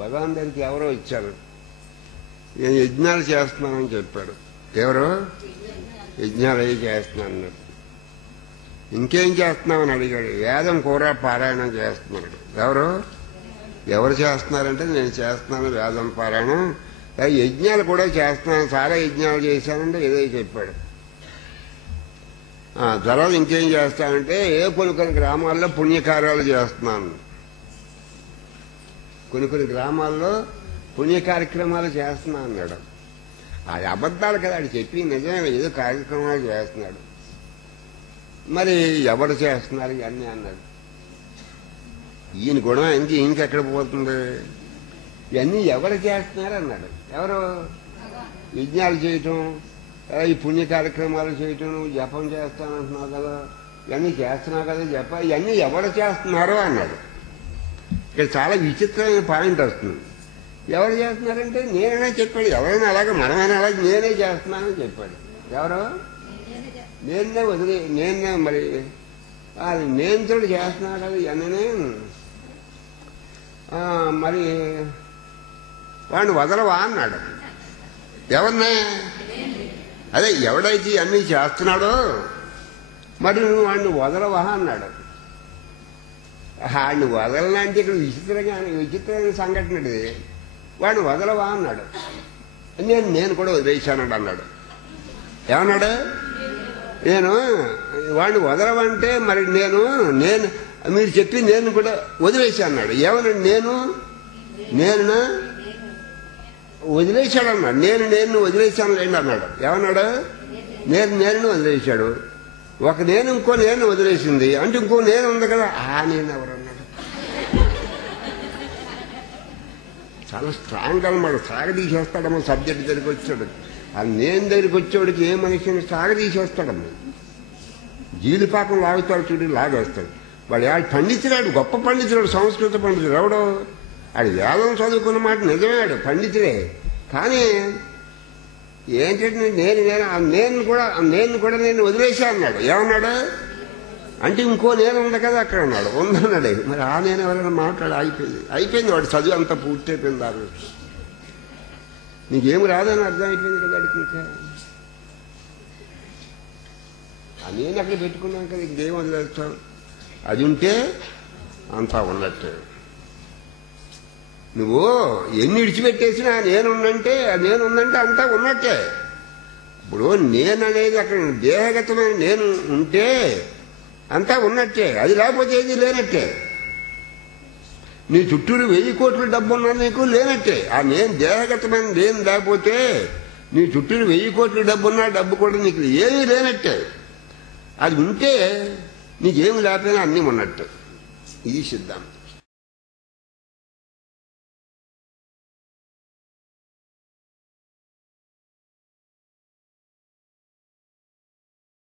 భగవాన్ దగ్గరికి ఎవరో వచ్చారు, నేను యజ్ఞాలు చేస్తున్నానని చెప్పాడు. ఎవరో యజ్ఞాలు అవి చేస్తున్నాను అన్నాడు. ఇంకేం చేస్తున్నామని అడిగాడు. వేదం కూర పారాయణం చేస్తున్నాడు. ఎవరు చేస్తున్నారంటే నేను చేస్తున్నాను వేదం పారాయణం, యజ్ఞాలు కూడా చేస్తున్నాను, చాలా యజ్ఞాలు చేశానంటే ఏదో చెప్పాడు. తర్వాత ఇంకేం చేస్తానంటే కొన్ని గ్రామాల్లో పుణ్యకార్యాలు చేస్తున్నాను, కొన్ని గ్రామాల్లో పుణ్య కార్యక్రమాలు చేస్తున్నా అన్నాడు. అది అబద్ధాలు కదా, అది చెప్పి నిజమే ఏదో కార్యక్రమాలు చేస్తున్నాడు. మరి ఎవరు చేస్తున్నారు ఇవన్నీ అన్నాడు. ఈయన గుణం ఈయనకెక్కడ పోతుంది, ఇవన్నీ ఎవరు చేస్తున్నారు అన్నాడు. ఎవరు యజ్ఞాలు చేయటం, ఈ పుణ్య కార్యక్రమాలు చేయటం, నువ్వు జపం చేస్తానంటున్నావు కదా, ఇవన్నీ చేస్తున్నావు కదా జప, ఇవన్నీ ఎవరు చేస్తున్నారో అన్నాడు. ఇక్కడ చాలా విచిత్రమైన పాయింట్ వస్తుంది. ఎవరు చేస్తున్నారంటే నేనే చెప్పాడు. ఎవరైనా అలాగే మనమైనా అలాగే నేనే చేస్తున్నానని చెప్పాడు. ఎవరు నేనే మరి అది నేను తోడు చేస్తున్నా కదా ఇవన్నీ, మరి వాడిని వదలవా అన్నాడు. ఎవరినే అదే ఎవడైతే అన్నీ చేస్తున్నాడో మరి నువ్వు వాడిని వదలవా అన్నాడు. వాడిని వదలనంటే ఇక్కడ విచిత్రమైన సంఘటన ఇది. వాడిని వదలవా అన్నాడు. నేను కూడా వదిలేశానండి అన్నాడు. ఏమన్నాడు? నేను వాడిని వదలవంటే మరి నేను మీరు చెప్పి నేను కూడా వదిలేశా అన్నాడు. ఏమన్నాడు? నేను వదిలేశాడు అన్నాడు. నేను వదిలేశాను లేండి అన్నాడు. ఏమన్నాడు? నేను వదిలేశాడు. ఒక నేను ఇంకో నేను వదిలేసింది అంటే ఇంకో నేను ఉంది కదా, నేను ఎవరన్నాడు. చాలా స్ట్రాంగ్ అనమాట. సాగదీసేస్తాడమ్మా సబ్జెక్ట్ దగ్గరికి వచ్చాడు. ఆ నేను దగ్గరికి వచ్చేవాడికి ఏ మనిషిని సాగదీసేస్తాడమ్మా. జీలిపాకం లాగుతాడు చూడు, లాగేస్తాడు. వాడు పండితుడాడు, గొప్ప పండితుడు, సంస్కృత పండితుడు. ఎవడో ఆడు వేదం చదువుకున్న మాట నిజమేడు, పండితుడే. కానీ ఏంటంటే నేను కూడా నేను వదిలేశా అన్నాడు. ఏమన్నాడు అంటే ఇంకో నేను ఉంది కదా అక్కడ అన్నాడు. ఉందన్నాడు. మరి ఆ నేను ఎవరైనా మాట్లాడి అయిపోయింది వాడు చదువు అంతా పూర్తి అయిపోయింది. ఆ రోజు నీకేమి రాదని అర్థం అయిపోయింది కదా అడిగి. ఇంకా నేను అక్కడ పెట్టుకున్నాను కదా, ఇంకేం వదిలేస్తాం. అది ఉంటే అంతా ఉన్నట్టే. నువ్వు ఎన్ని విడిచిపెట్టేసినా నేనుందంటే అంతా ఉన్నట్టే. ఇప్పుడు నేననేది అక్కడ దేహగతమైన నేను ఉంటే అంతా ఉన్నట్టే, అది లేకపోతే ఏది లేనట్టే. నీ చుట్టూరు 1000 కోట్ల డబ్బు ఉన్నా నీకు లేనట్టే. ఆ నేను దేహగతమైన నేను లేకపోతే నీ చుట్టూరు 1000 కోట్ల డబ్బున్నా డబ్బు కూడా నీకు ఏమీ లేనట్టే. అది ఉంటే నీకేమి లేకపోయినా అన్నీ ఉన్నట్టు. ఇది సిద్ధాంతం.